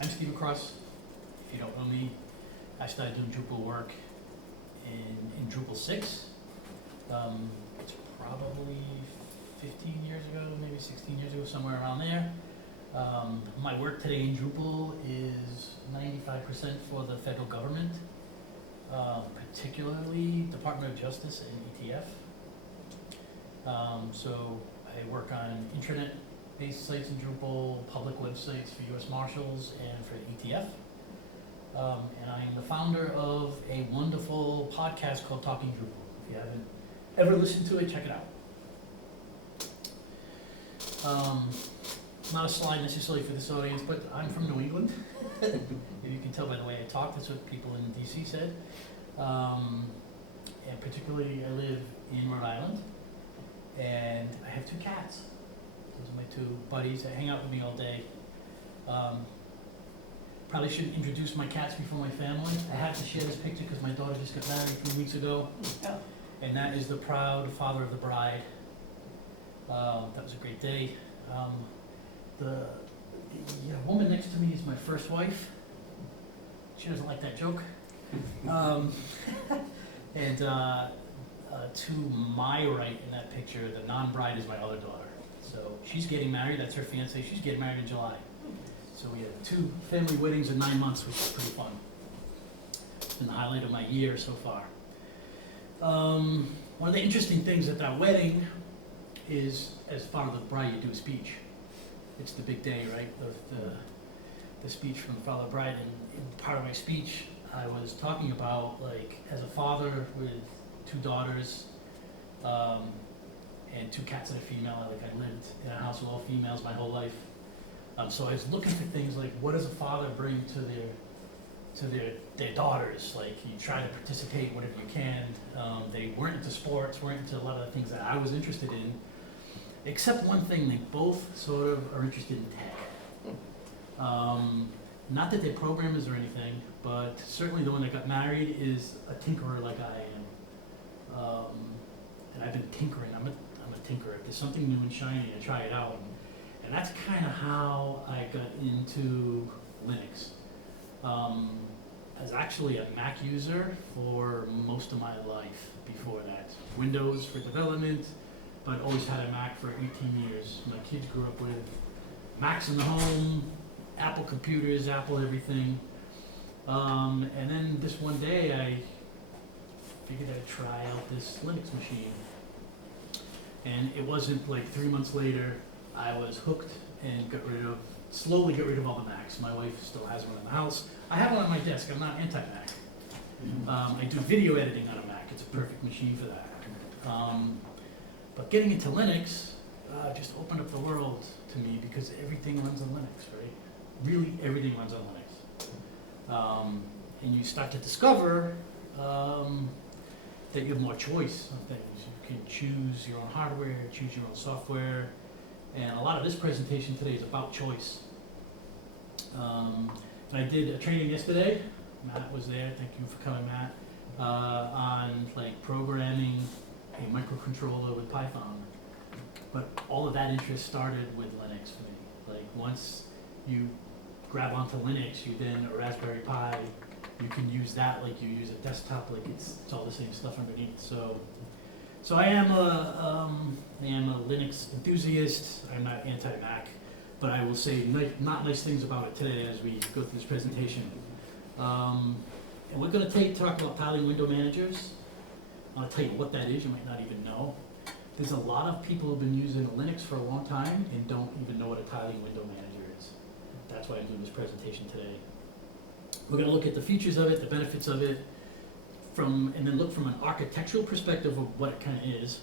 I'm Steve Cross. If you don't know me, I started doing Drupal work in Drupal 6. It's probably 15 years ago, maybe 16 years ago, somewhere around there. My work today in Drupal is 95% for the federal government, particularly Department of Justice and ETF. So I work on intranet-based sites in Drupal, public websites for US Marshals and for the ETF. And I'm the founder of a wonderful podcast called Talking Drupal. If you haven't ever listened to it, check it out. Not a slide necessarily for this audience, but I'm from New England. If you can tell by the way I talk, that's what people in DC said. And particularly I live in Rhode Island, and I have 2 cats. Those are my 2 buddies that hang out with me all day. Probably shouldn't introduce my cats before my family. I have to share this picture because my daughter just got married 3 weeks ago. Oh. And that is the proud father of the bride. That was a great day. The woman next to me is my first wife. She doesn't like that joke. And to my right in that picture, the non-bride is my other daughter. So she's getting married, that's her fiance. She's getting married in July. So we had 2 family weddings in 9 months, which is pretty fun. It's been the highlight of my year so far. One of the interesting things at that wedding is, as part of the bride, you do a speech. It's the big day, right? The speech from the father of the bride. And in part of my speech, I was talking about, like, as a father with 2 daughters, and 2 cats that are female. Like, I lived in a house with all females my whole life. So I was looking for things like, what does a father bring to their daughters? Like, you try to participate whatever you can. They weren't into sports, weren't into a lot of the things that I was interested in, except one thing, they both sort of are interested in tech. Not that they're programmers or anything, but certainly the one that got married is a tinkerer like I am. And I've been tinkering, I'm a tinkerer. If there's something new and shiny, I try it out. And that's kind of how I got into Linux. I was actually a Mac user for most of my life before that. Windows for development, but always had a Mac for 18 years. My kids grew up with Macs in the home, Apple computers, Apple everything. And then this one day I figured I'd try out this Linux machine. And it wasn't like 3 months later, I was hooked and slowly got rid of all the Macs. My wife still has one in the house. I have one on my desk. I'm not anti-Mac. I do video editing on a Mac. It's a perfect machine for that. But getting into Linux just opened up the world to me because everything runs on Linux, right? Really, everything runs on Linux. And you start to discover that you have more choice on things. You can choose your own hardware, choose your own software. And a lot of this presentation today is about choice. And I did a training yesterday. Matt was there. Thank you for coming, Matt. On like programming a microcontroller with Python. But all of that interest started with Linux for me. Like once you grab onto Linux, you then a Raspberry Pi, you can use that like you use a desktop. Like it's all the same stuff underneath. So I am a Linux enthusiast. I'm not anti-Mac, but I will say not nice things about it today as we go through this presentation. And we're going to talk about tiling window managers. I'll tell you what that is. You might not even know. There's a lot of people who've been using Linux for a long time and don't even know what a tiling window manager is. That's why I'm doing this presentation today. We're going to look at the features of it, the benefits of it, and then look from an architectural perspective of what it kind of is.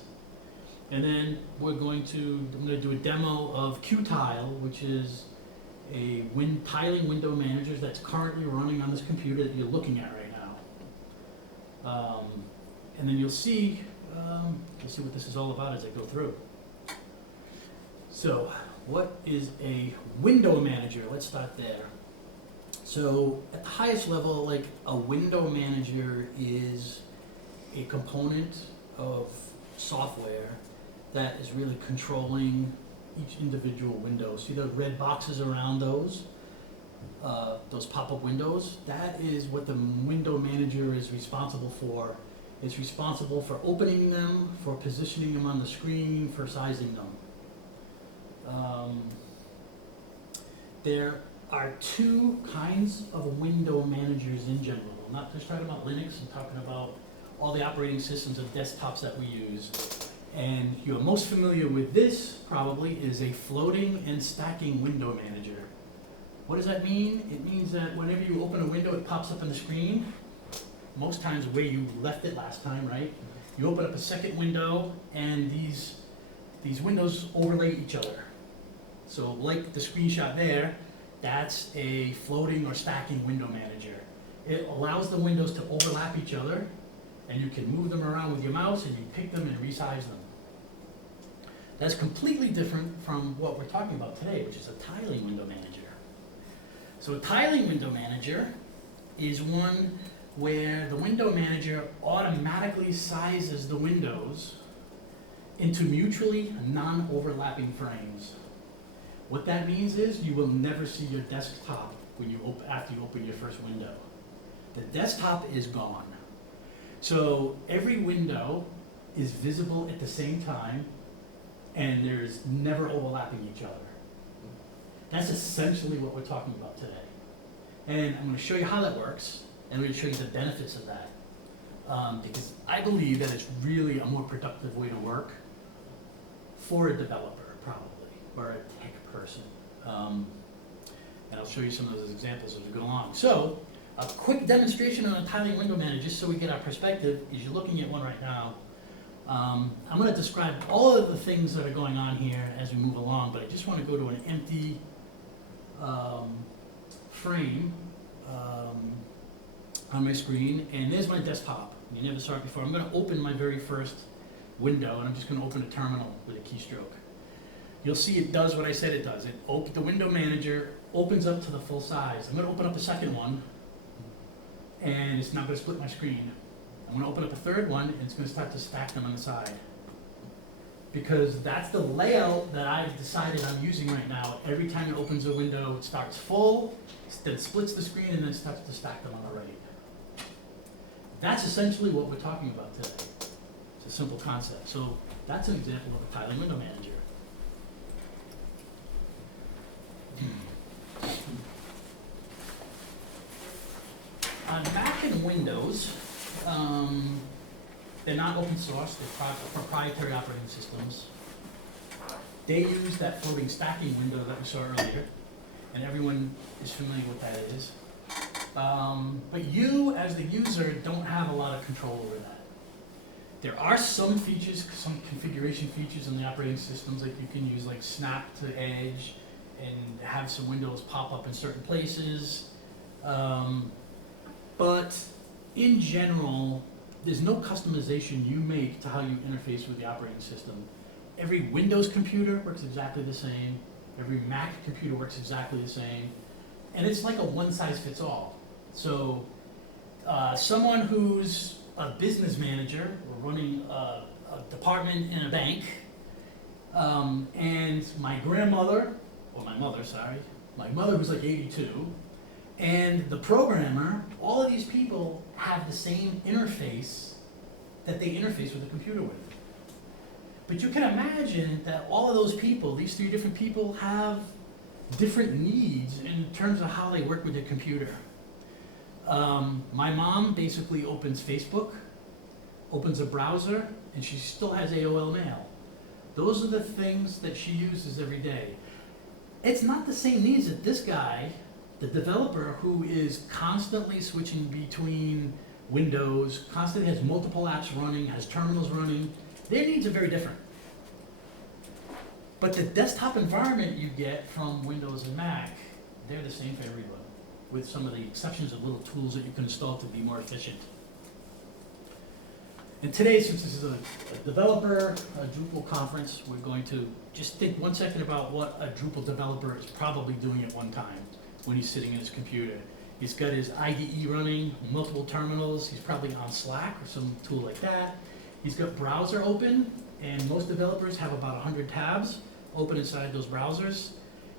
And then I'm going to do a demo of Qtile, which is a tiling window manager that's currently running on this computer that you're looking at right now. And then you'll see what this is all about as I go through. So, what is a window manager? Let's start there. So at the highest level, like a window manager is a component of software that is really controlling each individual window. See those red boxes around those? those pop-up windows, that is what the window manager is responsible for. It's responsible for opening them, for positioning them on the screen, for sizing them. There are two kinds of window managers in general. I'm not just talking about Linux, I'm talking about all the operating systems and desktops that we use. And you're most familiar with this, probably, is a floating and stacking window manager. What does that mean? It means that whenever you open a window, it pops up on the screen, most times where you left it last time, right? You open up a second window, and these windows overlay each other. So like the screenshot there, that's a floating or stacking window manager. It allows the windows to overlap each other, and you can move them around with your mouse, and you pick them and resize them. That's completely different from what we're talking about today, which is a tiling window manager. So a tiling window manager is one where the window manager automatically sizes the windows into mutually non-overlapping frames. What that means is you will never see your desktop when after you open your first window. The desktop is gone. So every window is visible at the same time, and there's never overlapping each other. That's essentially what we're talking about today. And I'm going to show you how that works, and I'm going to show you the benefits of that. Because I believe that it's really a more productive way to work for a developer, probably, or a tech person. And I'll show you some of those examples as we go along. So, a quick demonstration on a tiling window manager, just so we get our perspective, is you're looking at one right now. I'm going to describe all of the things that are going on here as we move along, but I just want to go to an empty frame on my screen, and there's my desktop. You never saw it before. I'm going to open my very first window, and I'm just going to open a terminal with a keystroke. You'll see it does what I said it does. The window manager opens up to the full size. I'm going to open up a second one, and it's not going to split my screen. I'm going to open up a third one, and it's going to start to stack them on the side. Because that's the layout that I've decided I'm using right now. Every time it opens a window, it starts full, then it splits the screen, and then starts to stack them on the right. That's essentially what we're talking about today. It's a simple concept. So that's an example of a tiling window manager. On Mac and Windows, they're not open source, they're proprietary operating systems. They use that floating stacking window that we saw earlier, and everyone is familiar with that is. But you, as the user, don't have a lot of control over that. There are some features, some configuration features in the operating systems that you can use, like snap to edge, and have some windows pop up in certain places. But in general, there's no customization you make to how you interface with the operating system. Every Windows computer works exactly the same. Every Mac computer works exactly the same. And it's like a one-size-fits-all. So someone who's a business manager or running a department in a bank, and my grandmother, or my mother, sorry, my mother who's like 82, and the programmer, all of these people have the same interface that they interface with the computer with. But you can imagine that all of those people, these three different people, have different needs in terms of how they work with their computer. My mom basically opens Facebook, opens a browser, and she still has AOL Mail. Those are the things that she uses every day. It's not the same needs that this guy, the developer, who is constantly switching between Windows, constantly has multiple apps running, has terminals running, their needs are very different. But the desktop environment you get from Windows and Mac, they're the same for everyone, with some of the exceptions of little tools that you can install to be more efficient. And today, since this is a developer, a Drupal conference, we're going to just think 1 second about what a Drupal developer is probably doing at one time when he's sitting in his computer. He's got his IDE running, multiple terminals, he's probably on Slack or some tool like that. He's got browser open, and most developers have about 100 tabs open inside those browsers.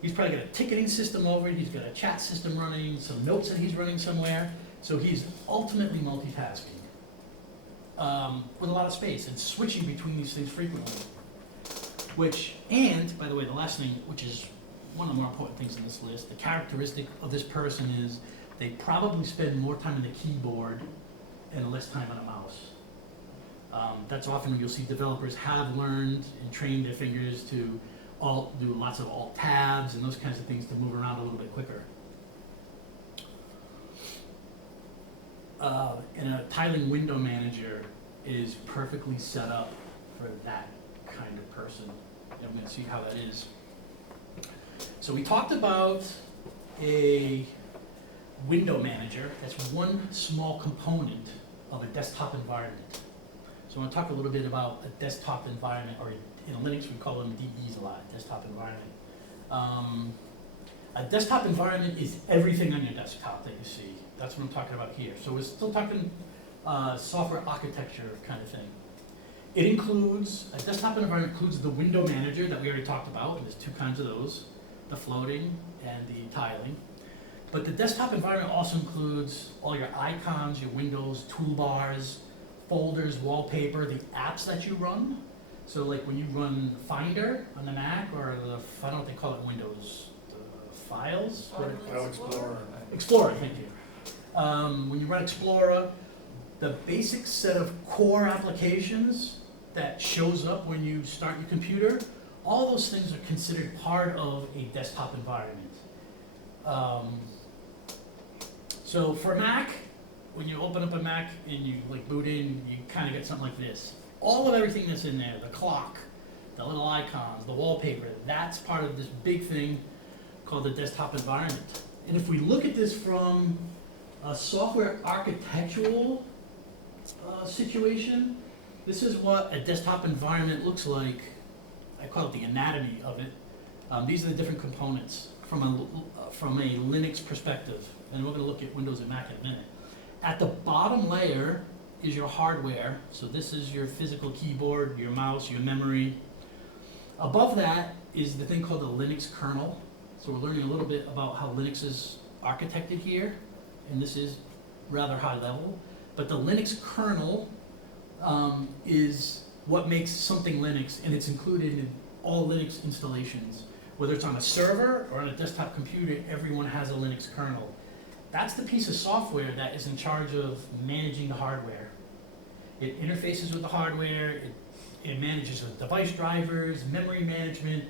He's probably got a ticketing system over it, he's got a chat system running, some notes that he's running somewhere. So he's ultimately multitasking with a lot of space and switching between these things frequently. And by the way, the last thing, which is one of the more important things in this list, the characteristic of this person is they probably spend more time on the keyboard and less time on a mouse. That's often when you'll see developers have learned and trained their fingers to do lots of alt tabs and those kinds of things to move around a little bit quicker. And a tiling window manager is perfectly set up for that kind of person. And I'm going to see how that is. So we talked about a window manager. That's one small component of a desktop environment. So I want to talk a little bit about a desktop environment, or in Linux we call them DEs a lot, desktop environment. A desktop environment is everything on your desktop that you see. That's what I'm talking about here. So we're still talking software architecture kind of thing. It includes, a desktop environment includes the window manager that we already talked about, and there's two kinds of those, the floating and the tiling. But the desktop environment also includes all your icons, your windows, toolbars, folders, wallpaper, the apps that you run. So like when you run Finder on the Mac, or the, I don't know what they call it in Windows, the files? File Explorer. Explorer, thank you. When you run Explorer, the basic set of core applications that shows up when you start your computer, all those things are considered part of a desktop environment. So for Mac, when you open up a Mac and you like boot in, you kind of get something like this. All of everything that's in there, the clock, the little icons, the wallpaper, that's part of this big thing called the desktop environment. And if we look at this from a software architectural situation, this is what a desktop environment looks like. I call it the anatomy of it. These are the different components from a Linux perspective. And we're going to look at Windows and Mac in a minute. At the bottom layer is your hardware. So this is your physical keyboard, your mouse, your memory. Above that is the thing called the Linux kernel. So we're learning a little bit about how Linux is architected here. And this is rather high level. But the Linux kernel is what makes something Linux, and it's included in all Linux installations. Whether it's on a server or on a desktop computer, everyone has a Linux kernel. That's the piece of software that is in charge of managing the hardware. It interfaces with the hardware, it manages with device drivers, memory management,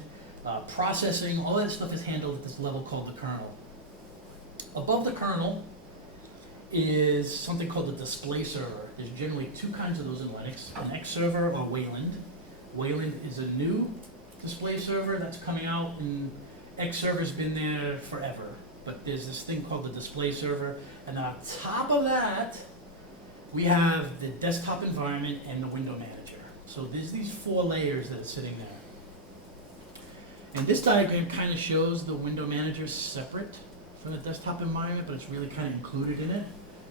processing, all that stuff is handled at this level called the kernel. Above the kernel is something called the display server. There's generally two kinds of those in Linux, an X server or Wayland. Wayland is a new display server that's coming out, and X server's been there forever. But there's this thing called the display server, and on top of that, we have the desktop environment and the window manager. So there's these four layers that are sitting there. And this diagram kind of shows the window manager separate from the desktop environment, but it's really kind of included in it.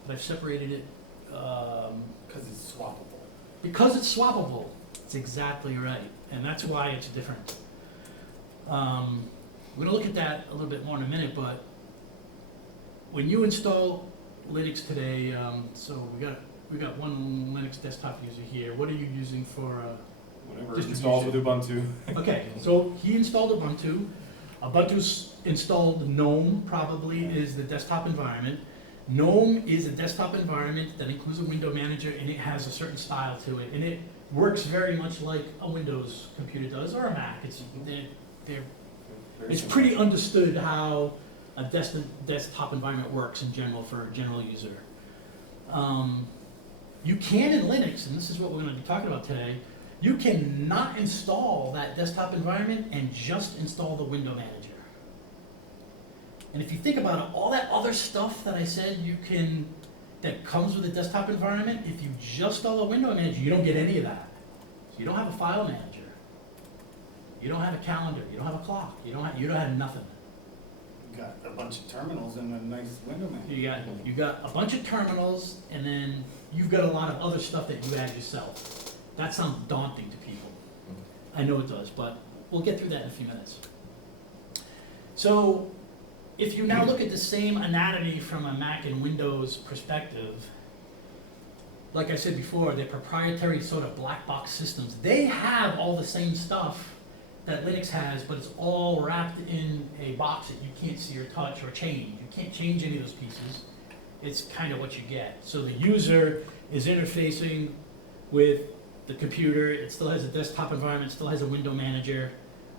But I've separated it Because it's swappable. because it's swappable. It's exactly right, and that's why it's different. We're gonna look at that a little bit more in a minute, but when you install Linux today, so we got one Linux desktop user here. What are you using for? Whatever it installs with Ubuntu. Okay, so he installed Ubuntu. Ubuntu's installed GNOME, probably, is the desktop environment. GNOME is a desktop environment that includes a window manager, and it has a certain style to it, and it works very much like a Windows computer does, or a Mac. It's pretty understood how a desktop environment works in general for a general user. You can in Linux, and this is what we're going to be talking about today, you can not install that desktop environment and just install the window manager. And if you think about it, all that other stuff that I said that comes with a desktop environment, if you just install a window manager, you don't get any of that. So you don't have a file manager. You don't have a calendar. You don't have a clock. You don't have nothing. You got a bunch of terminals and a nice window manager. You got a bunch of terminals, and then you've got a lot of other stuff that you add yourself. That sounds daunting to people. I know it does, but we'll get through that in a few minutes. So if you now look at the same anatomy from a Mac and Windows perspective, like I said before, they're proprietary sort of black box systems. They have all the same stuff that Linux has, but it's all wrapped in a box that you can't see or touch or change. You can't change any of those pieces. It's kind of what you get. So the user is interfacing with the computer. It still has a desktop environment, still has a window manager,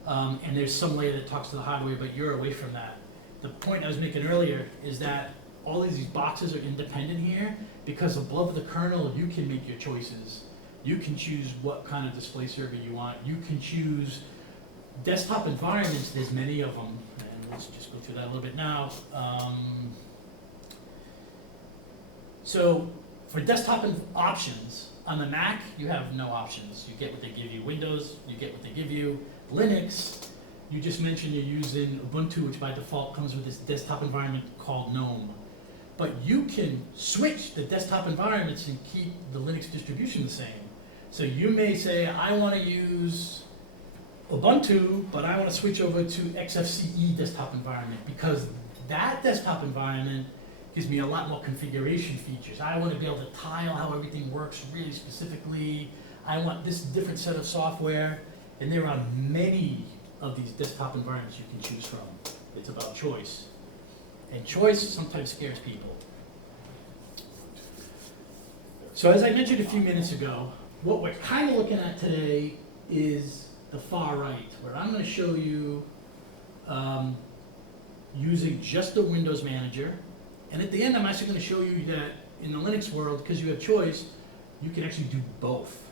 and there's some layer that talks to the hardware, but you're away from that. The point I was making earlier is that all of these boxes are independent here because above the kernel, you can make your choices. You can choose what kind of display server you want. You can choose desktop environments, there's many of them, and let's just go through that a little bit now. So for desktop options, on the Mac, you have no options. You get what they give you. Windows, you get what they give you. Linux, you just mentioned you're using Ubuntu, which by default comes with this desktop environment called GNOME. But you can switch the desktop environments and keep the Linux distribution the same. So you may say, I want to use Ubuntu, but I want to switch over to XFCE desktop environment because that desktop environment gives me a lot more configuration features. I want to be able to tile how everything works really specifically. I want this different set of software, and there are many of these desktop environments you can choose from. It's about choice. And choice sometimes scares people. So as I mentioned a few minutes ago, what we're kind of looking at today is the far right, where I'm going to show you using just the Windows Manager. And at the end, I'm actually going to show you that in the Linux world, because you have choice, you can actually do both.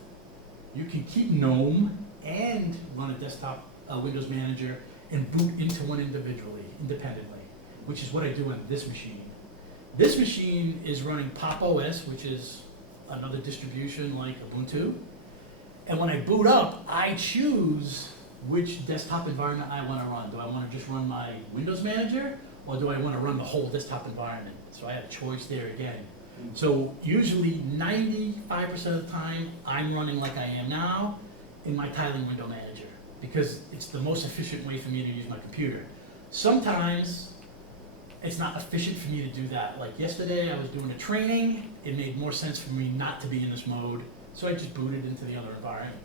You can keep GNOME and run a desktop Windows Manager and boot into one independently, which is what I do on this machine. This machine is running Pop! OS, which is another distribution like Ubuntu. And when I boot up, I choose which desktop environment I want to run. Do I want to just run my Windows Manager, or do I want to run the whole desktop environment? So I have choice there again. So usually 95% of the time, I'm running like I am now in my tiling window manager because it's the most efficient way for me to use my computer. Sometimes it's not efficient for me to do that. Like yesterday, I was doing a training. It made more sense for me not to be in this mode, so I just booted into the other environment.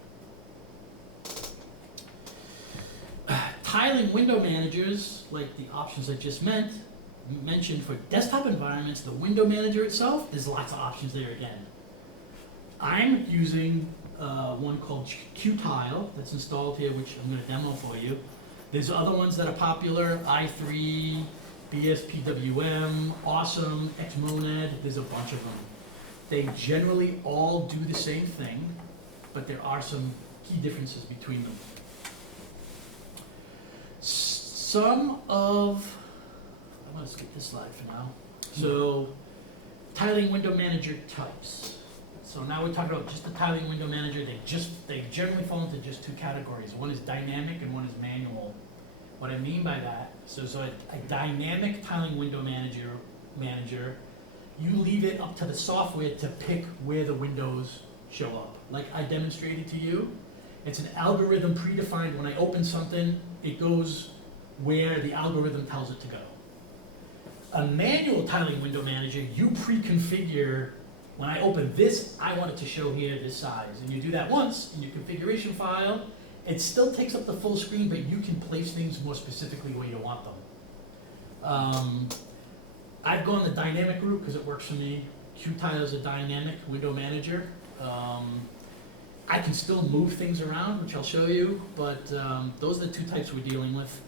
Tiling window managers, like the options I just mentioned for desktop environments, the window manager itself, there's lots of options there again. I'm using one called Qtile that's installed here, which I'm going to demo for you. There's other ones that are popular, i3, BSPWM, Awesome, Xmonad, there's a bunch of them. They generally all do the same thing, but there are some key differences between them. I'm going to skip this slide for now. So, tiling window manager types. So now we're talking about just the tiling window manager. They generally fall into just two categories. One is dynamic and one is manual. What I mean by that, so a dynamic tiling window manager, you leave it up to the software to pick where the windows show up. Like I demonstrated to you, it's an algorithm predefined. When I open something, it goes where the algorithm tells it to go. A manual tiling window manager, you pre-configure, when I open this, I want it to show here this size. And you do that once in your configuration file. It still takes up the full screen, but you can place things more specifically where you want them. I've gone the dynamic route because it works for me. Qtile is a dynamic window manager. I can still move things around, which I'll show you, but those are the two types we're dealing with.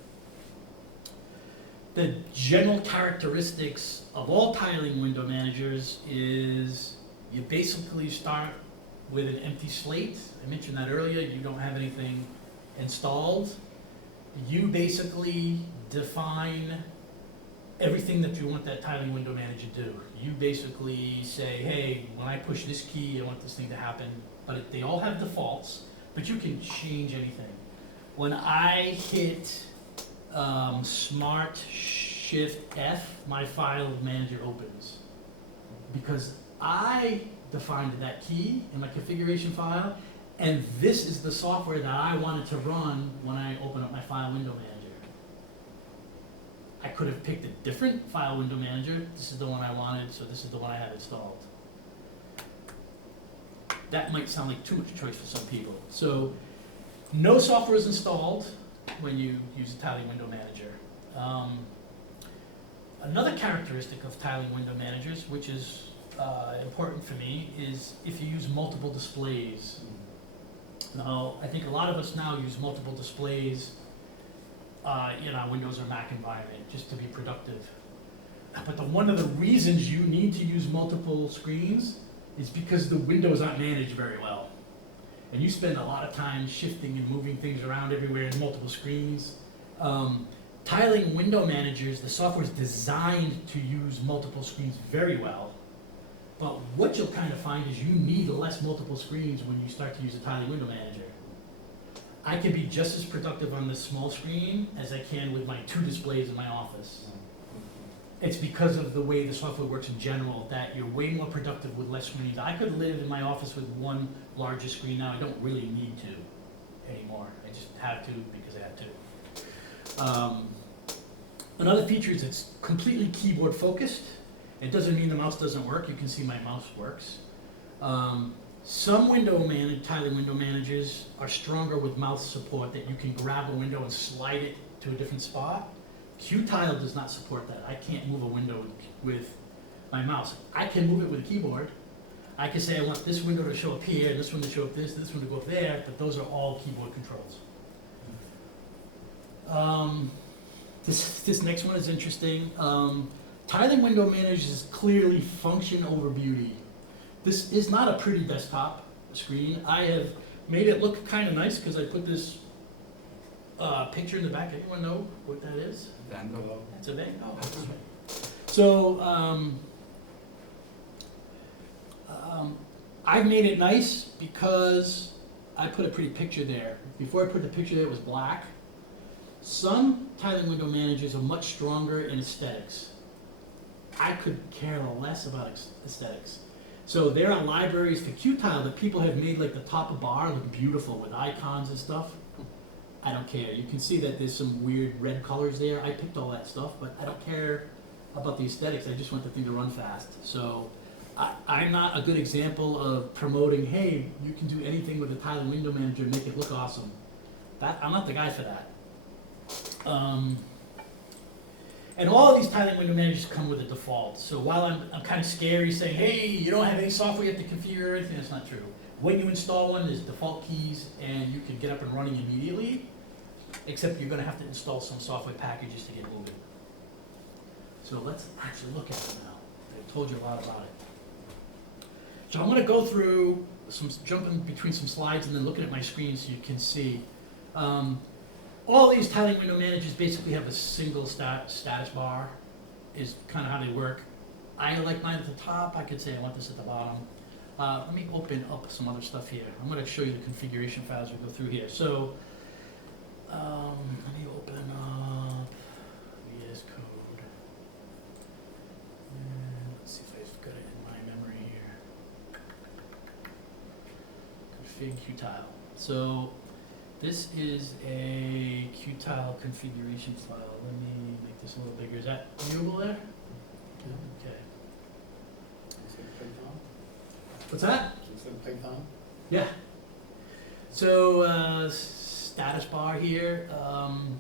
The general characteristics of all tiling window managers is you basically start with an empty slate. I mentioned that earlier, you don't have anything installed. You basically define everything that you want that tiling window manager to do. You basically say, hey, when I push this key, I want this thing to happen. But they all have defaults, but you can change anything. When I hit Smart Shift F, my file manager opens. Because I defined that key in my configuration file, and this is the software that I wanted to run when I open up my file window manager. I could have picked a different file window manager. This is the one I wanted, so this is the one I have installed. That might sound like too much choice for some people. So no software is installed when you use a tiling window manager. Another characteristic of tiling window managers, which is important for me, is if you use multiple displays. Now, I think a lot of us now use multiple displays in our Windows or Mac environment just to be productive. But one of the reasons you need to use multiple screens is because the windows aren't managed very well. And you spend a lot of time shifting and moving things around everywhere in multiple screens. Tiling window managers, the software is designed to use multiple screens very well. But what you'll kind of find is you need less multiple screens when you start to use a tiling window manager. I can be just as productive on this small screen as I can with my 2 displays in my office. It's because of the way the software works in general that you're way more productive with less screens. I could live in my office with 1 larger screen now. I don't really need to anymore. I just have to because I have to. Another feature is it's completely keyboard focused. It doesn't mean the mouse doesn't work. You can see my mouse works. Some tiling window managers are stronger with mouse support, that you can grab a window and slide it to a different spot. Qtile does not support that. I can't move a window with my mouse. I can move it with a keyboard. I can say I want this window to show up here, this one to show up this one to go up there, but those are all keyboard controls. This next one is interesting. Tiling window managers clearly function over beauty. This is not a pretty desktop screen. I have made it look kind of nice because I put this picture in the back. Anyone know what that is? Van Gogh. That's a Van Gogh. That's right. So I've made it nice because I put a pretty picture there. Before I put the picture there, it was black. Some tiling window managers are much stronger in aesthetics. I could care less about aesthetics. So there are libraries for Qtile that people have made like the top of bar look beautiful with icons and stuff. I don't care. You can see that there's some weird red colors there. I picked all that stuff, but I don't care about the aesthetics. I just want the thing to run fast. So I'm not a good example of promoting, hey, you can do anything with a tiling window manager and make it look awesome. I'm not the guy for that. And all of these tiling window managers come with a default. So while I'm kind of scary saying, hey, you don't have any software you have to configure or anything, that's not true. When you install one, there's default keys and you can get up and running immediately, except you're going to have to install some software packages to get moving. So let's actually look at it now. I told you a lot about it. So I'm going to go through jumping between some slides and then looking at my screen so you can see. All these tiling window managers basically have a single status bar, is kind of how they work. I like mine at the top. I could say I want this at the bottom. Let me open up some other stuff here. I'm going to show you the configuration files we go through here. So let me open up VS Code. And let's see if I've got it in my memory here. Config Qtile. So this is a Qtile configuration file. Let me make this a little bigger. Is that viewable there? Okay. What's that? Python? Yeah. So status bar here.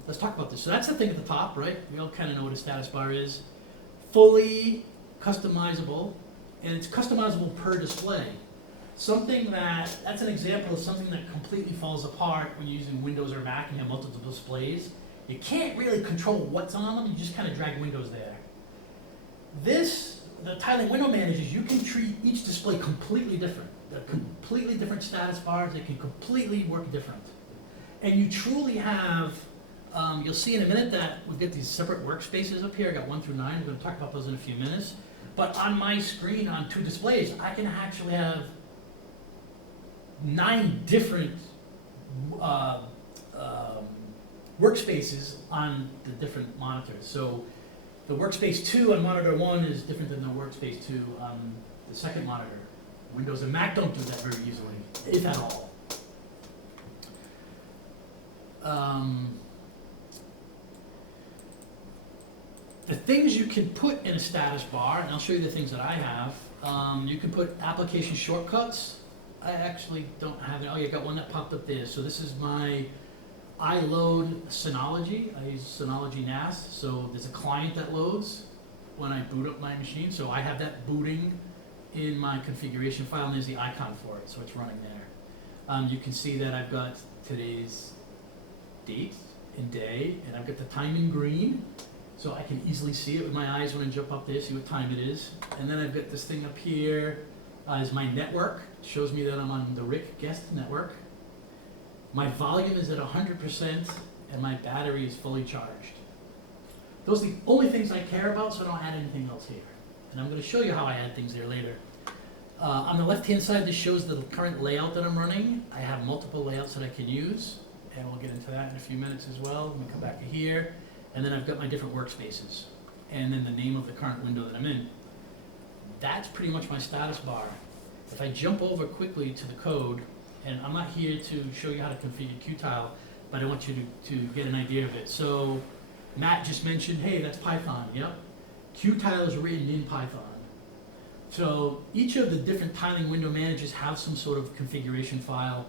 Let's talk about this. So that's the thing at the top, right? We all kind of know what a status bar is. Fully customizable, and it's customizable per display. That's an example of something that completely falls apart when you're using Windows or Mac and you have multiple displays. You can't really control what's on them, you just kind of drag windows there. The tiling window managers, you can treat each display completely different. They're completely different status bars, they can completely work different. And you truly have, you'll see in a minute that we've got these separate workspaces up here. I got 1 through 9, we're going to talk about those in a few minutes. But on my screen on 2 displays, I can actually have 9 different workspaces on the different monitors. So the workspace 2 on monitor 1 is different than the workspace 2 on the second monitor. Windows and Mac don't do that very easily, if at all. the things you can put in a status bar, and I'll show you the things that I have. You can put application shortcuts. I actually don't have it. Oh, yeah, I got one that popped up there. So this is my iLoad Synology. I use Synology NAS. So there's a client that loads when I boot up my machine. So I have that booting in my configuration file, and there's the icon for it. So it's running there. You can see that I've got today's date and day, and I've got the time in green. So I can easily see it with my eyes when I jump up there, see what time it is. And then I've got this thing up here is my network. It shows me that I'm on the Rick guest network. My volume is at 100% and my battery is fully charged. Those are the only things I care about, so I don't add anything else here. And I'm going to show you how I add things there later. On the left-hand side, this shows the current layout that I'm running. I have multiple layouts that I can use, and we'll get into that in a few minutes as well. Let me come back to here. And then I've got my different workspaces, and then the name of the current window that I'm in. That's pretty much my status bar. If I jump over quickly to the code, and I'm not here to show you how to configure Qtile, but I want you to get an idea of it. So Matt just mentioned, hey, that's Python. Yep. Qtile is written in Python. So each of the different tiling window managers have some sort of configuration file.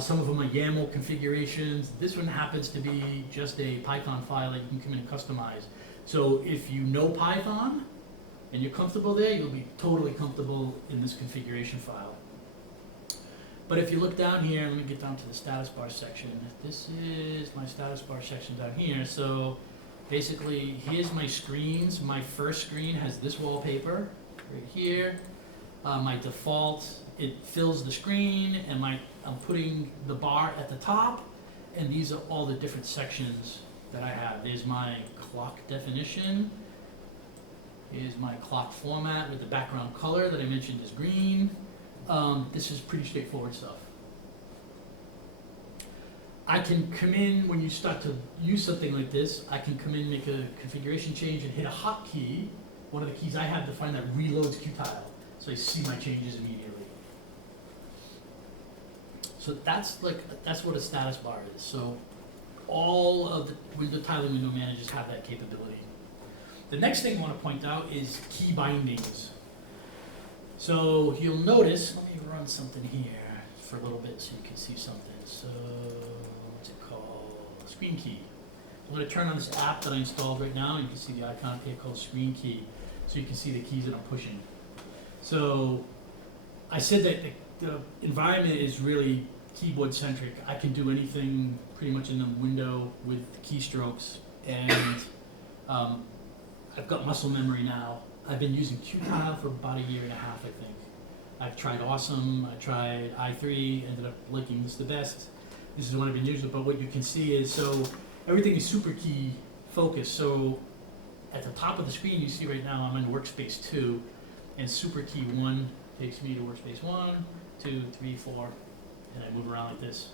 Some of them are YAML configurations. This one happens to be just a Python file that you can come in and customize. So if you know Python and you're comfortable there, you'll be totally comfortable in this configuration file. But if you look down here, let me get down to the status bar section. This is my status bar section down here. So basically, here's my screens. My first screen has this wallpaper right here. My default, it fills the screen, and I'm putting the bar at the top, and these are all the different sections that I have. There's my clock definition. Here's my clock format with the background color that I mentioned is green. This is pretty straightforward stuff. I can come in, when you start to use something like this, I can come in, make a configuration change, and hit a hotkey, one of the keys I have to find that reloads Qtile, so I see my changes immediately. So that's what a status bar is. So all of the tiling window managers have that capability. The next thing I want to point out is key bindings. So you'll notice, let me run something here for a little bit so you can see something. So what's it called? Screen key. I'm going to turn on this app that I installed right now. You can see the icon here called Screen Key, so you can see the keys that I'm pushing. So I said that the environment is really keyboard centric. I can do anything pretty much in the window with keystrokes, and I've got muscle memory now. I've been using Qtile for about 1.5 years, I think. I've tried Awesome, I tried i3, ended up liking this the best. This is what I've been using, but what you can see is, so everything is super key focused. So at the top of the screen you see right now, I'm in workspace 2, and super key 1 takes me to workspace 1, 2, 3, 4, and I move around like this.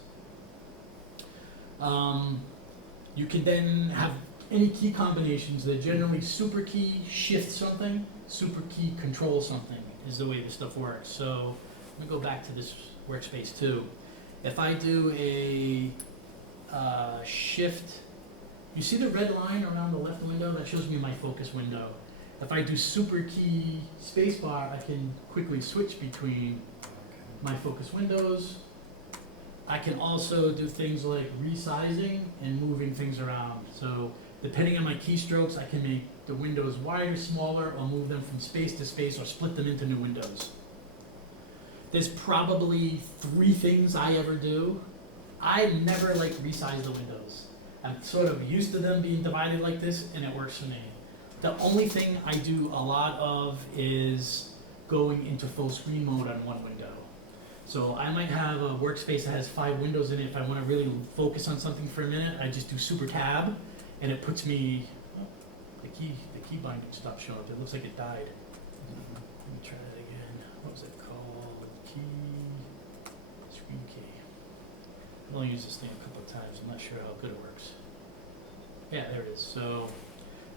You can then have any key combinations. They're generally super key shift something, super key control something is the way this stuff works. So let me go back to this workspace 2. If I do a shift, you see the red line around the left window? That shows me my focus window. If I do super key spacebar, I can quickly switch between my focus windows. I can also do things like resizing and moving things around. So depending on my keystrokes, I can make the windows wider, smaller, or move them from space to space, or split them into new windows. There's probably 3 things I ever do. I never resize the windows. I'm sort of used to them being divided like this, and it works for me. The only thing I do a lot of is going into full screen mode on one window. So I might have a workspace that has 5 windows in it. If I want to really focus on something for a minute, I just do super tab, and it puts me, oh, the key binding stopped showing up. It looks like it died. Let me try that again. What was it called? Screen key. I've only used this thing a couple of times. I'm not sure how good it works. Yeah, there it is. So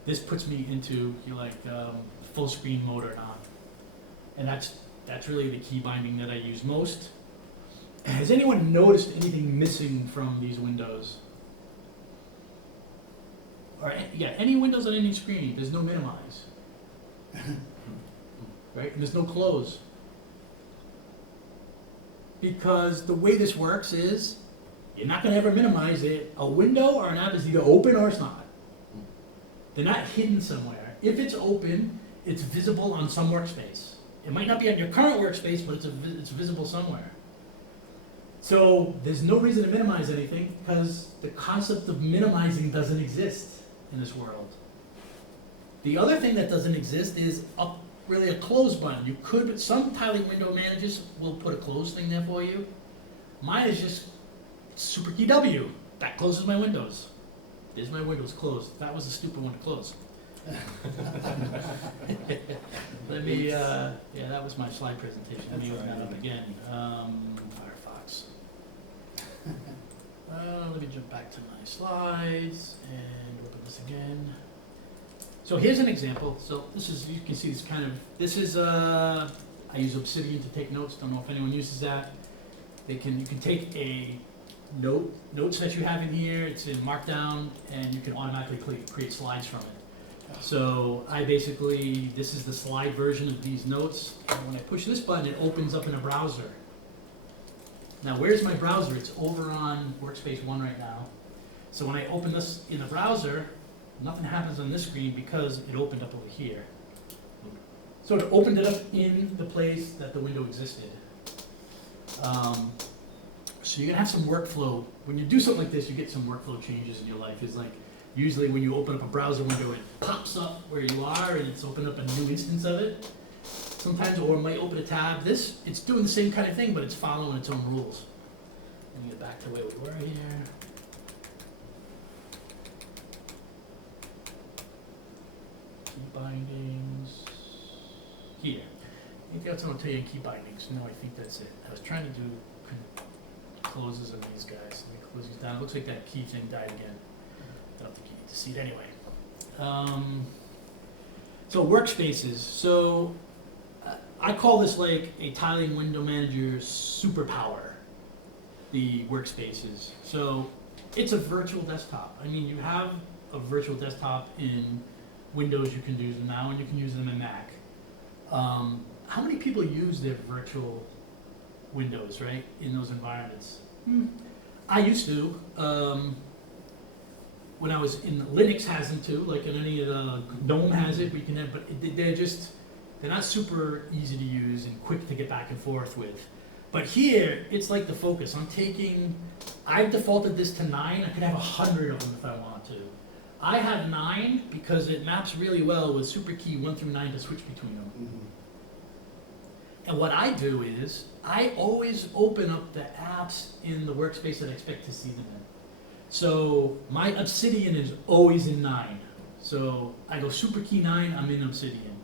this puts me into full screen mode or not. And that's really the key binding that I use most. Has anyone noticed anything missing from these windows? or, yeah, any windows on any screen, there's no minimize. Right, and there's no close. Because the way this works is, you're not gonna ever minimize it. A window or an app is either open or it's not. They're not hidden somewhere. If it's open, it's visible on some workspace. It might not be on your current workspace, but it's visible somewhere. So there's no reason to minimize anything because the concept of minimizing doesn't exist in this world. The other thing that doesn't exist is really a close button. You could, but some tiling window managers will put a close thing there for you. Mine is just super key W. That closes my windows. There's my windows closed. That was a stupid one to close. Let me, yeah, that was my slide presentation. Let me open that up again. Firefox. Let me jump back to my slides and open this again. So here's an example. So this is, you can see this kind of, this is, I use Obsidian to take notes. Don't know if anyone uses that. You can take a notes that you have in here, it's in Markdown, and you can automatically create slides from it. So I basically, this is the slide version of these notes, and when I push this button, it opens up in a browser. Now where's my browser? It's over on Workspace 1 right now. So when I open this in the browser, nothing happens on this screen because it opened up over here. So it opened it up in the place that the window existed. So you're gonna have some workflow. When you do something like this, you get some workflow changes in your life. It's like, usually when you open up a browser window, it pops up where you are and it's opened up a new instance of it. Sometimes, or it might open a tab. This, it's doing the same kind of thing, but it's following its own rules. Let me get back to where we were here. Key bindings. Here. Anything else I want to tell you in key bindings? No, I think that's it. I was trying to do closes on these guys. Let me close these down. It looks like that key thing died again. I don't think you need to see it anyway. So workspaces. So I call this like a tiling window manager superpower, the workspaces. So it's a virtual desktop. I mean, you have a virtual desktop in Windows, you can use them now, and you can use them in Mac. How many people use their virtual windows, right, in those environments? I used to. When I was in Linux, has them too. Like in any of the GNOME has it. We can have, but they're not super easy to use and quick to get back and forth with. But here, it's like the focus. I've defaulted this to 9. I could have 100 of them if I want to. I have 9 because it maps really well with super key 1 through 9 to switch between them. Mm-hmm. And what I do is, I always open up the apps in the workspace that I expect to see them in. So my Obsidian is always in 9. So I go super key 9, I'm in Obsidian.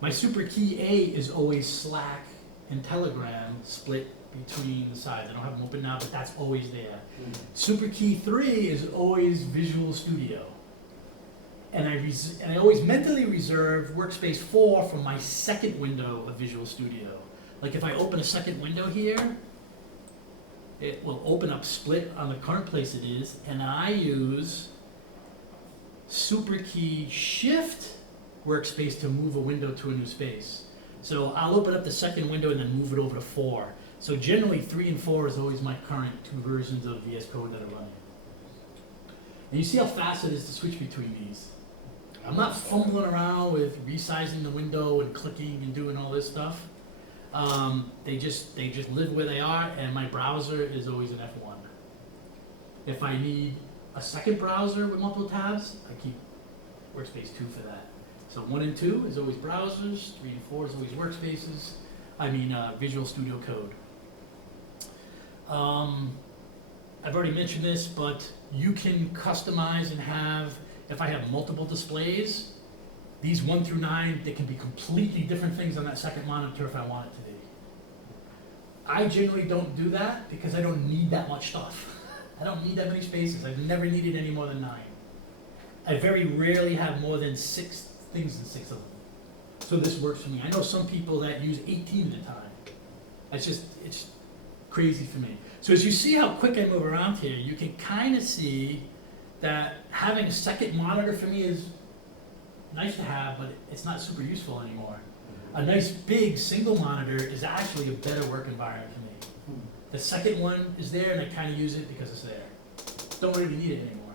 My super key A is always Slack and Telegram split between the sides. I don't have them open now, but that's always there. Mm-hmm. Super key 3 is always Visual Studio. And I always mentally reserve Workspace 4 for my second window of Visual Studio. Like if I open a second window here, it will open up split on the current place it is, and I use super key Shift Workspace to move a window to a new space. So I'll open up the second window and then move it over to 4. So generally 3 and 4 is always my current 2 versions of VS Code that are running. And you see how fast it is to switch between these. I'm not fumbling around with resizing the window and clicking and doing all this stuff. They just live where they are, and my browser is always an F1. If I need a second browser with multiple tabs, I keep Workspace 2 for that. So 1 and 2 is always browsers, 3 and 4 is always workspaces. Visual Studio Code. I've already mentioned this, but you can customize and have, if I have multiple displays, these 1 through 9, they can be completely different things on that second monitor if I want it to be. I generally don't do that because I don't need that much stuff. I don't need that many spaces. I've never needed any more than 9. I very rarely have more than 6 things in 6 of them. So this works for me. I know some people that use 18 at a time. It's crazy for me. So as you see how quick I move around here, you can kind of see that having a second monitor for me is nice to have, but it's not super useful anymore. A nice big single monitor is actually a better work environment for me. The second one is there and I kind of use it because it's there. Don't really need it anymore.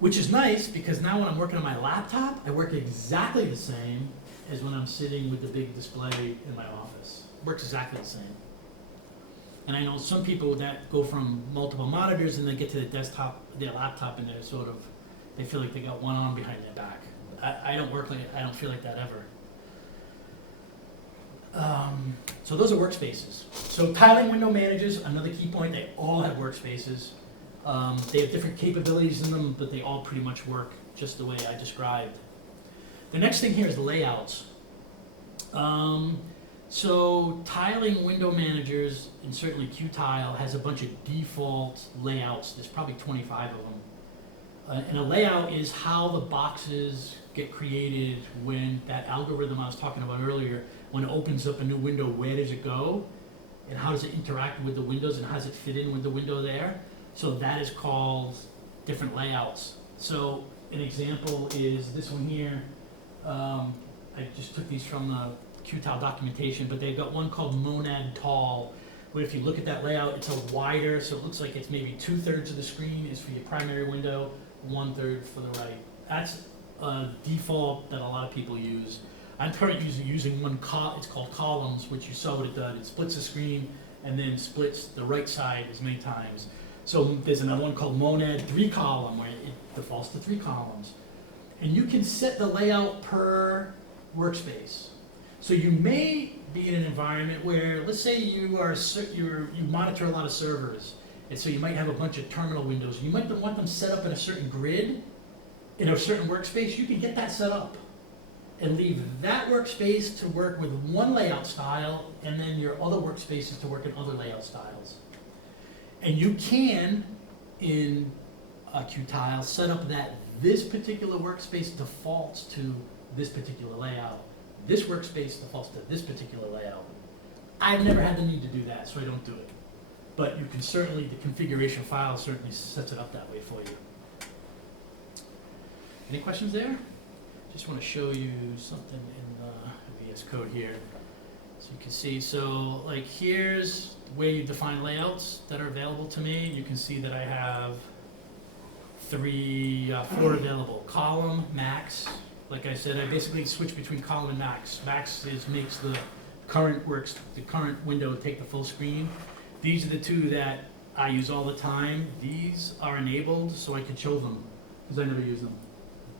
Which is nice because now when I'm working on my laptop, I work exactly the same as when I'm sitting with the big display in my office. Works exactly the same. And I know some people that go from multiple monitors and then get to the desktop, their laptop, and they're sort of, they feel like they got one arm behind their back. I don't work like, I don't feel like that ever. So those are workspaces. So tiling window managers, another key point, they all have workspaces. They have different capabilities in them, but they all pretty much work just the way I described. The next thing here is layouts. So tiling window managers, and certainly Qtile, has a bunch of default layouts. There's probably 25 of them. And a layout is how the boxes get created when that algorithm I was talking about earlier, when it opens up a new window, where does it go? And how does it interact with the windows and how does it fit in with the window there? So that is called different layouts. So an example is this one here. I just took these from the Qtile documentation, but they've got one called Monad Tall, where if you look at that layout, it's a wider, so it looks like it's maybe 2/3 of the screen is for your primary window, 1/3 for the right. That's a default that a lot of people use. I'm currently using one, it's called columns, which you saw what it does. It splits the screen and then splits the right side as many times. So there's another one called Monad 3-column, where it defaults to 3 columns. And you can set the layout per workspace. So you may be in an environment where, let's say you monitor a lot of servers, and so you might have a bunch of terminal windows. You might want them set up in a certain grid, in a certain workspace. You can get that set up and leave that workspace to work with one layout style, and then your other workspaces to work in other layout styles. And you can, in a Qtile, set up that this particular workspace defaults to this particular layout. This workspace defaults to this particular layout. I've never had the need to do that, so I don't do it. But you can certainly, the configuration file certainly sets it up that way for you. Any questions there? Just want to show you something in the VS Code here. So you can see, so like here's where you define layouts that are available to me. You can see that I have 4 available. Column, max. Like I said, I basically switch between column and max. Max makes the current window take the full screen. These are the two that I use all the time. These are enabled so I can show them because I never use them.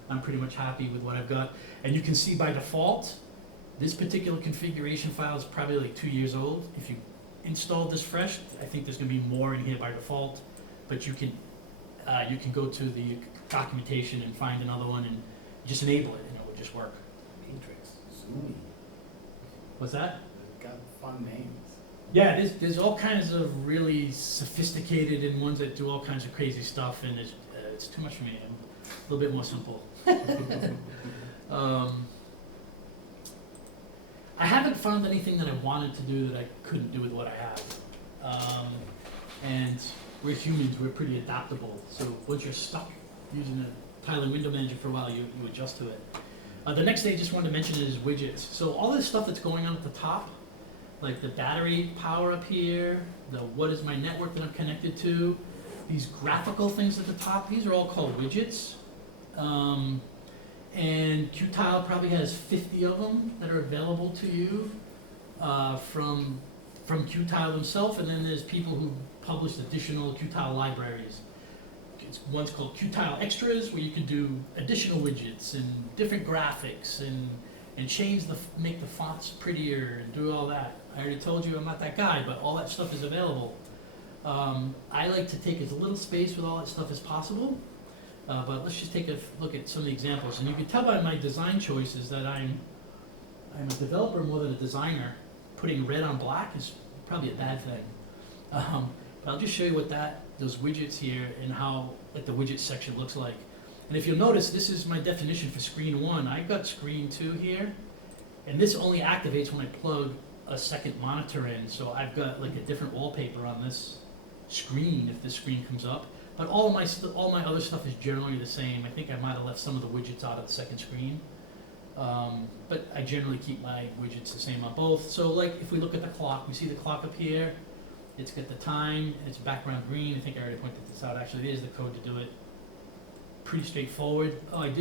I'm pretty much happy with what I've got. And you can see by default, this particular configuration file is probably like 2 years old. If you installed this fresh, I think there's gonna be more in here by default, but you can go to the documentation and find another one and just enable it and it will just work. Matrix, Zoomy, What's that? they've got fun names. Yeah, there's all kinds of really sophisticated and ones that do all kinds of crazy stuff, and it's too much for me. I'm a little bit more simple. I haven't found anything that I wanted to do that I couldn't do with what I have. And we're humans, we're pretty adaptable. So once you're stuck using a tiling window manager for a while, you adjust to it. The next thing I just wanted to mention is widgets. So all this stuff that's going on at the top, like the battery power up here, the what is my network that I'm connected to, these graphical things at the top, these are all called widgets. And Qtile probably has 50 of them that are available to you from Qtile themselves, and then there's people who published additional Qtile libraries. One's called Qtile Extras, where you can do additional widgets and different graphics and make the fonts prettier and do all that. I already told you I'm not that guy, but all that stuff is available. I like to take as little space with all that stuff as possible. But let's just take a look at some of the examples. And you can tell by my design choices that I'm a developer more than a designer. Putting red on black is probably a bad thing. But I'll just show you what those widgets here and how the widget section looks like. And if you'll notice, this is my definition for screen 1. I've got screen 2 here, and this only activates when I plug a second monitor in. So I've got like a different wallpaper on this screen if this screen comes up. But all my other stuff is generally the same. I think I might have left some of the widgets out of the second screen. But I generally keep my widgets the same on both. So like if we look at the clock, we see the clock up here. It's got the time, and it's background green. I think I already pointed this out. Actually, there's the code to do it. Pretty straightforward. Oh, I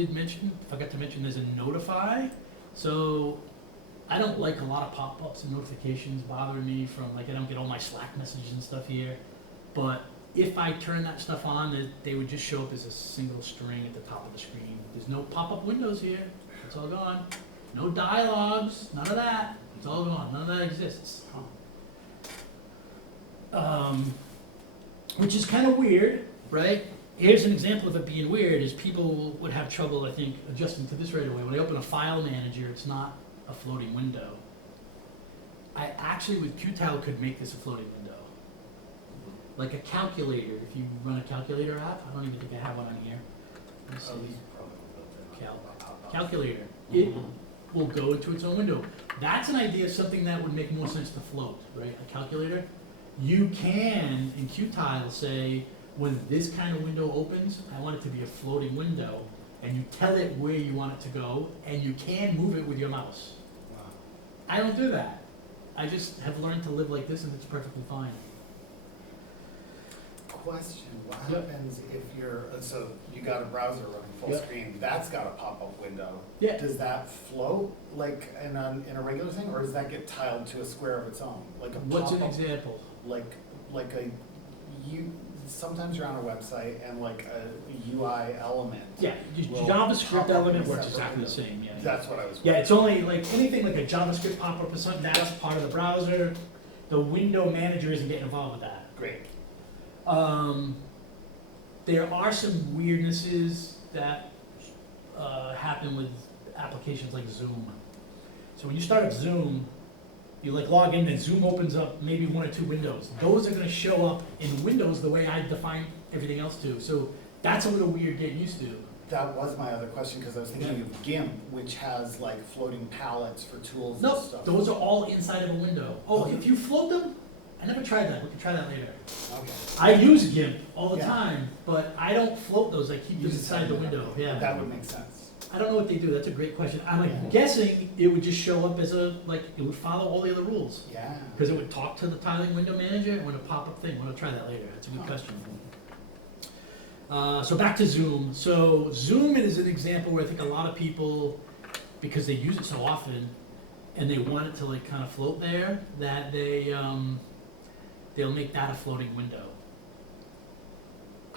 forgot to mention there's a notify. So I don't like a lot of pop-ups and notifications bothering me from, like, I don't get all my Slack messages and stuff here. But if I turn that stuff on, they would just show up as a single string at the top of the screen. There's no pop-up windows here. It's all gone. No dialogues, none of that. It's all gone. None of that exists. Which is kind of weird, right? Here's an example of it being weird, is people would have trouble, I think, adjusting to this right away. When I open a file manager, it's not a floating window. I actually, with Qtile, could make this a floating window. Like a calculator, if you run a calculator app, I don't even think I have one on here. Let me see. Oh, these probably built in. Calculator. It will go into its own window. That's an idea of something that would make more sense to float, right? A calculator. You can, in Qtile, say, when this kind of window opens, I want it to be a floating window, and you tell it where you want it to go, and you can move it with your mouse. Wow. I don't do that. I just have learned to live like this, and it's perfectly fine. Question, what Yep. happens if so you got a browser running full Yep. screen, that's got a pop-up window. Yeah. Does that float like in a regular thing, or does that get tiled to a square of its own? Like a What's an pop-up, example? like sometimes you're on a website and like a UI element. Yeah, Well, JavaScript pop-up element in a works separate exactly the window. same, yeah. That's what I was. Yeah, it's only like anything like a JavaScript pop-up or something, that's part of the browser. The window manager isn't getting involved with that. Great. There are some weirdnesses that happen with applications like Zoom. So when you start up Zoom, you like log in and Zoom opens up maybe one or two windows. Those are gonna show up in Windows the way I define everything else to. So that's a little weird getting used to. That was my other question, because I was thinking of GIMP, which has like floating palettes for tools and Nope, stuff. those are all inside of a window. Oh, Okay. if you float them, I never tried that. We can try that later. Okay. I use GIMP all the Yeah. time, but I don't float those. I keep You them just inside the have it. window. Yeah. That would make sense. I don't know what they do. That's a great question. I'm like Yeah. guessing it would just show up as it would follow all the other rules. Yeah. Because it would talk to the tiling window manager and would a pop-up thing. We'll try that later. That's a good Huh. question. So back to Zoom. So Zoom is an example where I think a lot of people, because they use it so often, and they want it to like kind of float there, that they'll make that a floating window.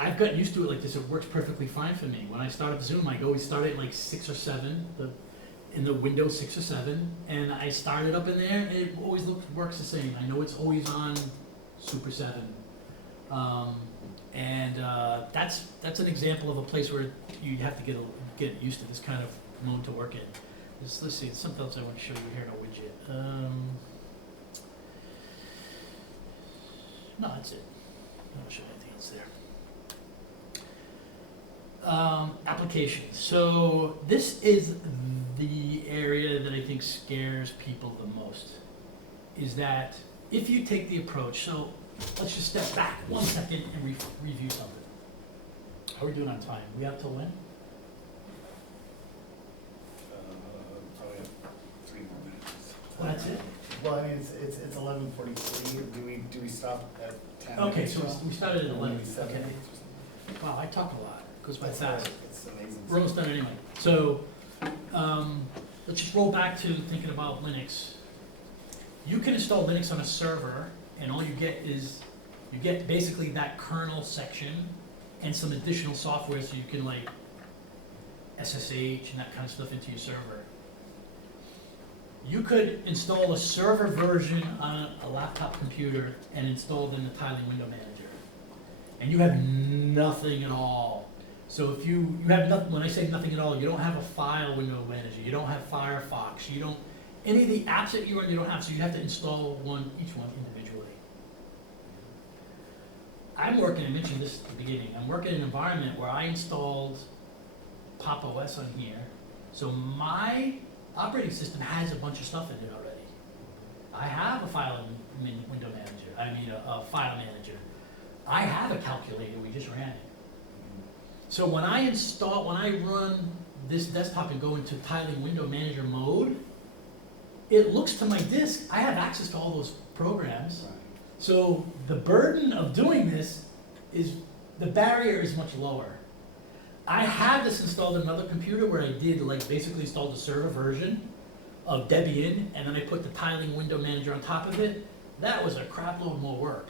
I've gotten used to it like this. It works perfectly fine for me. When I start up Zoom, I always start at like 6 or 7, in the window 6 or 7, and I start it up in there, and it always works the same. I know it's always on Super 7. That's an example of a place where you have to get used to this kind of mode to work in. Let's see, something else I want to show you here in a widget. No, that's it. I don't show anything else there. Applications. So this is the area that I think scares people the most, is that if you take the approach, so let's just step back 1 second and review something. How are we doing on time? We up till when? Probably have 3 more minutes. Well, that's it? Well, I mean, it's 11:43. Do we stop at 10? Okay, so we started at 11. Maybe 7 Okay. minutes or something. Wow, I talk a lot. Goes by That's fast. all right. It's amazing. We're almost done anyway. So, let's just roll back to thinking about Linux. You can install Linux on a server, and all you get is, you get basically that kernel section and some additional software so you can like SSH and that kind of stuff into your server. You could install a server version on a laptop computer and install it in the tiling window manager. And you have nothing at all. So if you have nothing, when I say nothing at all, you don't have a file window manager, you don't have Firefox, you don't, any of the apps that you run, you don't have, so you have to install each one individually. I'm working, I mentioned this at the beginning, I'm working in an environment where I installed Pop! OS on here, so my operating system has a bunch of stuff in it already. I have a window manager, a file manager. I have a calculator, we just ran it. So when I run this desktop and go into tiling window manager mode, it looks to my disk, I have access to all those programs. Right. So the burden of doing this is, the barrier is much lower. I have this installed on another computer where I did like basically install the server version of Debian, and then I put the tiling window manager on top of it. That was a crap load more work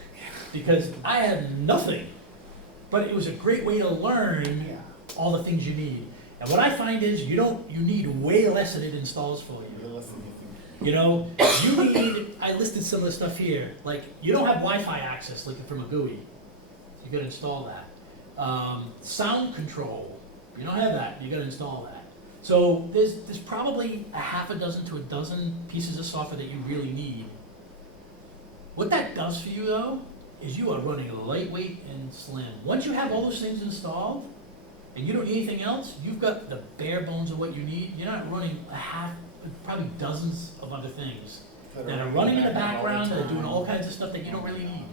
because I had nothing, but it was a great way to learn Yeah. all the things you need. And what I find is you need way less than it installs for you. You're listening. You know, I listed some of the stuff here, like, you don't have Wi-Fi access, like from a GUI. You gotta install that. Sound control, you don't have that, you gotta install that. So there's probably a half a dozen to a dozen pieces of software that you really need. What that does for you though, is you are running lightweight and slim. Once you have all those things installed, and you don't need anything else, you've got the bare bones of what you need. You're not running probably dozens of other things that are running in the background, that are doing all kinds of stuff that you don't really need.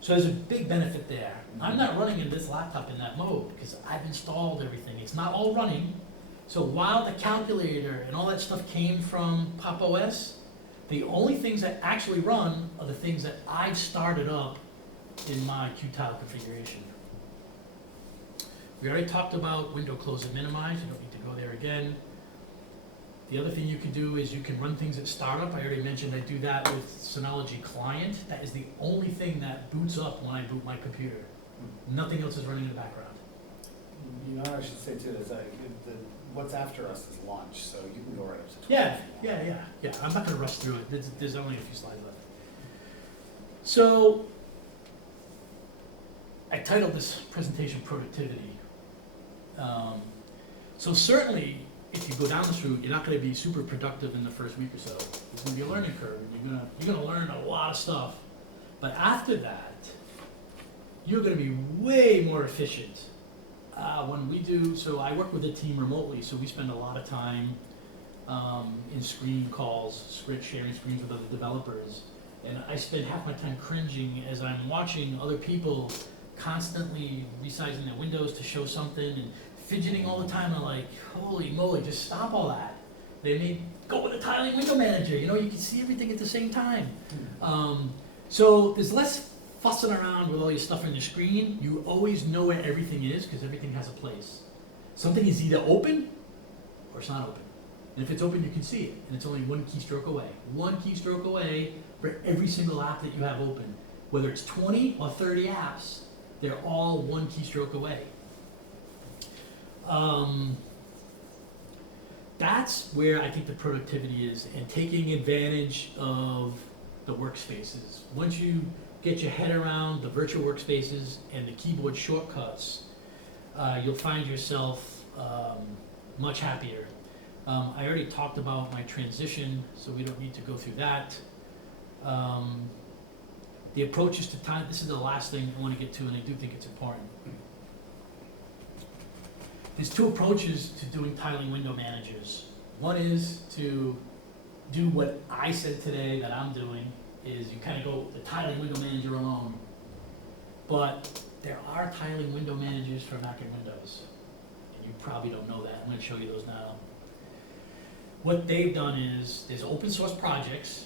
So there's a big benefit there. I'm not running in this laptop in that mode because I've installed everything. It's not all running. So while the calculator and all that stuff came from Pop! OS, the only things that actually run are the things that I've started up in my Qtile configuration. We already talked about window close and minimize. You don't need to go there again. The other thing you can do is you can run things at startup. I already mentioned I do that with Synology Client. That is the only thing that boots up when I boot my computer. Nothing else is running in the background. You know what I should say too, is what's after us is launch, so you can go right up to 12. Yeah. I'm not gonna rush through it. There's only a few slides left. So, I titled this presentation Productivity. So certainly, if you go down this route, you're not going to be super productive in the first week or so. There's going to be a learning curve. You're going to learn a lot of stuff. But after that, you're going to be way more efficient. So I work with a team remotely, so we spend a lot of time in screen calls, sharing screens with other developers. And I spend half my time cringing as I'm watching other people constantly resizing their windows to show something and fidgeting all the time. I'm like, holy moly, just stop all that. They may go with a tiling window manager, you can see everything at the same time. So there's less fussing around with all your stuff on your screen. You always know where everything is because everything has a place. Something is either open or it's not open. And if it's open, you can see it, and it's only one keystroke away. One keystroke away for every single app that you have open. Whether it's 20 or 30 apps, they're all one keystroke away. That's where I think the productivity is, and taking advantage of the workspaces. Once you get your head around the virtual workspaces and the keyboard shortcuts, you'll find yourself much happier. I already talked about my transition, so we don't need to go through that. The approaches to time, this is the last thing I want to get to, and I do think it's important. There's two approaches to doing tiling window managers. One is to do what I said today that I'm doing, is you kind of go the tiling window manager alone. But there are tiling window managers for Mac and Windows. And you probably don't know that. I'm going to show you those now. What they've done is, there's open source projects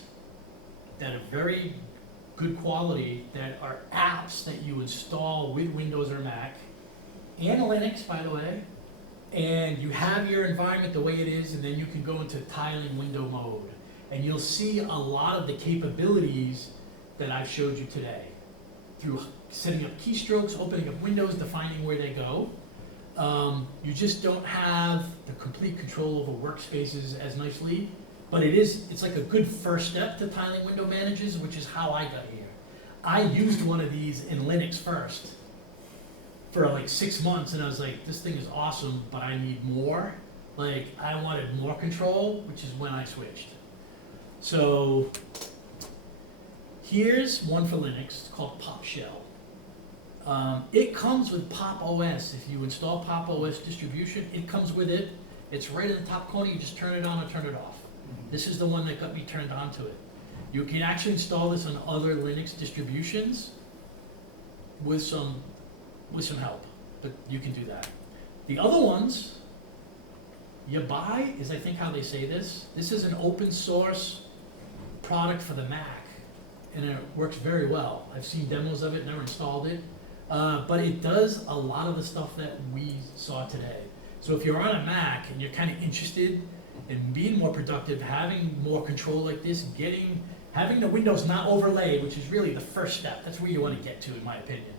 that are very good quality, that are apps that you install with Windows or Mac, and Linux, by the way, and you have your environment the way it is, and then you can go into tiling window mode. And you'll see a lot of the capabilities that I've showed you today, through setting up keystrokes, opening up windows, defining where they go. You just don't have the complete control over workspaces as nicely, but it's like a good first step to tiling window managers, which is how I got here. I used one of these in Linux first for like 6 months, and I was like, this thing is awesome, but I need more. Like, I wanted more control, which is when I switched. So here's one for Linux. It's called Pop Shell. It comes with Pop! OS. If you install Pop! OS distribution, it comes with it. It's right in the top corner. You just turn it on or turn it off. This is the one that got me turned on to it. You can actually install this on other Linux distributions with some help. but you can do that. The other ones, you buy, is I think how they say this. This is an open source product for the Mac, and it works very well. I've seen demos of it, never installed it, but it does a lot of the stuff that we saw today. So if you're on a Mac and you're kind of interested in being more productive, having more control like this, having the windows not overlaid, which is really the first step. That's where you want to get to, in my opinion.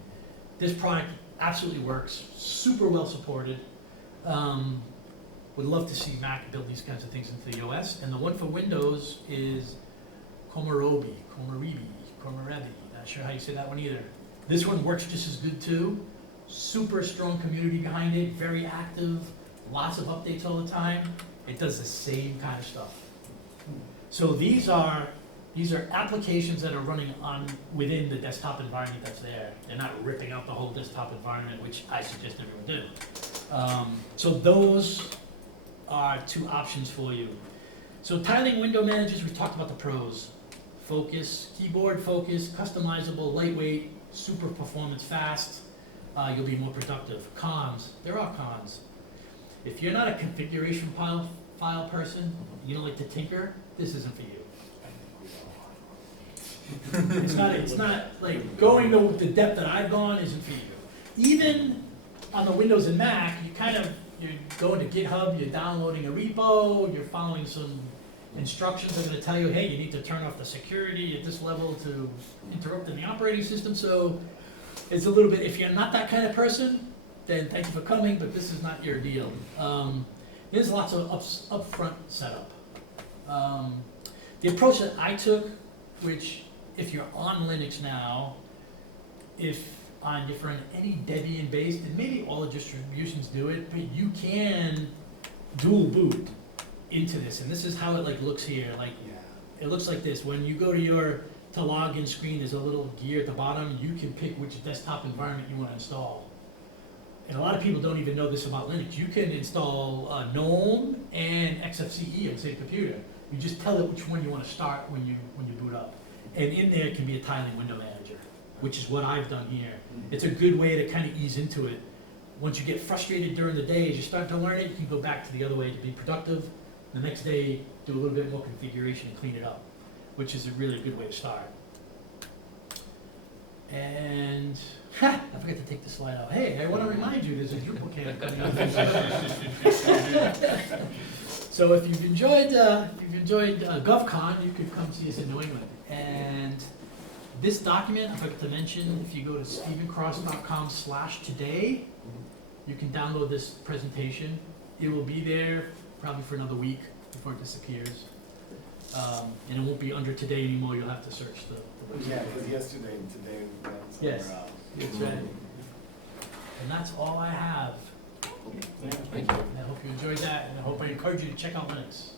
This product absolutely works, super well supported. Would love to see Mac build these kinds of things into the OS. And the one for Windows is Komorebi, not sure how you say that one either. This one works just as good too. Super strong community behind it, very active, lots of updates all the time. It does the same kind of stuff. So these are applications that are running within the desktop environment that's there. They're not ripping out the whole desktop environment, which I suggest everyone do. So those are two options for you. So tiling window managers, we talked about the pros. Focus, keyboard focus, customizable, lightweight, super performance fast. You'll be more productive. Cons, there are cons. If you're not a configuration file person, you don't like to tinker, this isn't for you. It's not like going to the depth that I've gone isn't for you. Even on the Windows and Mac, you're going to GitHub, you're downloading a repo, you're following some instructions that are going to tell you, hey, you need to turn off the security at this level to interrupt in the operating system. So it's a little bit, if you're not that kind of person, then thank you for coming, but this is not your deal. There's lots of upfront setup. The approach that I took, which if you're on Linux now, if you're on any Debian based, and maybe all the distributions do it, but you can dual boot into this, and this is how it looks here. It looks like this. When you go to login screen, there's a little gear at the bottom. You can pick which desktop environment you want to install. And a lot of people don't even know this about Linux. You can install GNOME and XFCE on the same computer. You just tell it which one you want to start when you boot up. And in there can be a tiling window manager, which is what I've done here. It's a good way to kind of ease into it. Once you get frustrated during the day, as you start to learn it, you can go back to the other way to be productive. The next day, do a little bit more configuration and clean it up, which is a really good way to start. And I forgot to take the slide out. Hey, I want to remind you, there's a Drupal camp coming up. So if you've enjoyed GovCon, you could come see us in New England. And this document, I forgot to mention, if you go to stephencross.com/today, you can download this presentation. It will be there probably for another week before it disappears. And it won't be under today anymore. You'll have to search the website. Yeah, because yesterday and today went Yes. somewhere else. That's right. And that's all I have. Thank you. And I hope you enjoyed that, and I hope I encourage you to check out Linux.